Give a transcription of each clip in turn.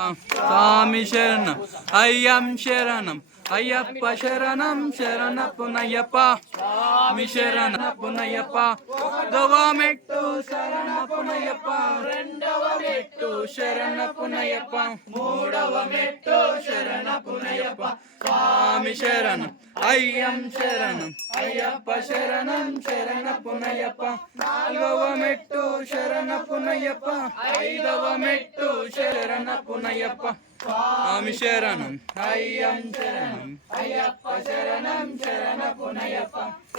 స్వామి శరణం అయ్యం శరణం అయ్యప్ప శరణం శరణపునయ్యప్ప స్వామి శరణపునయ్యప్ప ఒకటవ మెట్టు శరణపునయ్యప్ప రెండవ మెట్టు శరణపునయ్యప్ప మూడవ మెట్టు శరణపునయ్యప్ప స్వామి శరణం అయ్యం శరణం అయ్యప్ప శరణం శరణపునయ్యప్ప నాలుగవ మెట్టు శరణపునయ్యప్ప ఐదవ మెట్టు శరణపునయ్యప్ప స్వామి శరణం అయ్యం శరణం అయ్యప్ప శరణం శరణపునయ్యప్ప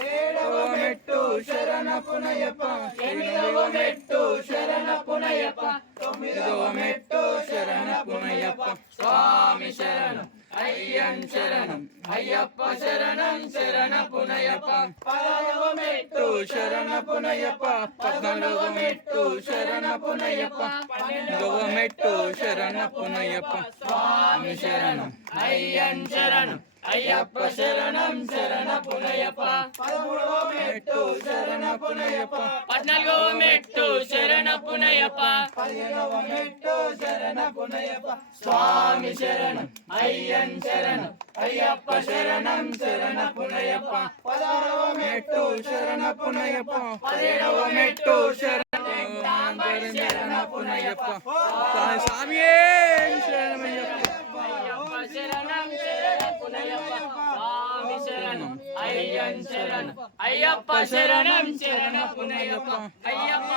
ఏడవ మెట్టు శరణపునయ్యప్ప ఎనిమిదవ మెట్టు శరణపునయ్యప్ప తొమ్మిదవ మెట్టు శరణపునయ్యప్ప స్వామి శరణం అయ్యం శరణం అయ్యప్ప శరణం శరణపునయ్యప్ప పదవ మెట్టు శరణపునయ్యప్ప పద్నాలుగవ మెట్టు శరణపునయ్యప్ప పన్నెండవ మెట్టు శరణపునయ్యప్ప స్వామి శరణం అయ్యం శరణం అయ్యప్ప శరణం శరణపునయ్యప్ప పదమూడవ మెట్టు శరణపునయ్యప్ప పద్నాలుగవ మెట్టు శరణపునయ్యప్ప పదిహేనవ మెట్టు శరణపునయ్యప్ప స్వామి శరణం అయ్యం శరణం అయ్యప్ప శరణం శరణపునయ్యప్ప పదహారవ మెట్టు శరణపునయ్యప్ప పదిహేడవ మెట్టు శరణపునయ్యప్ప స్వామి శరణమయ్యప్ప శరణం శరణపునయ్యప్ప స్వామి శరణం అయ్యం శరణం అయ్యప్ప శరణం శరణపునయ్యప్ప అయ్యప్ప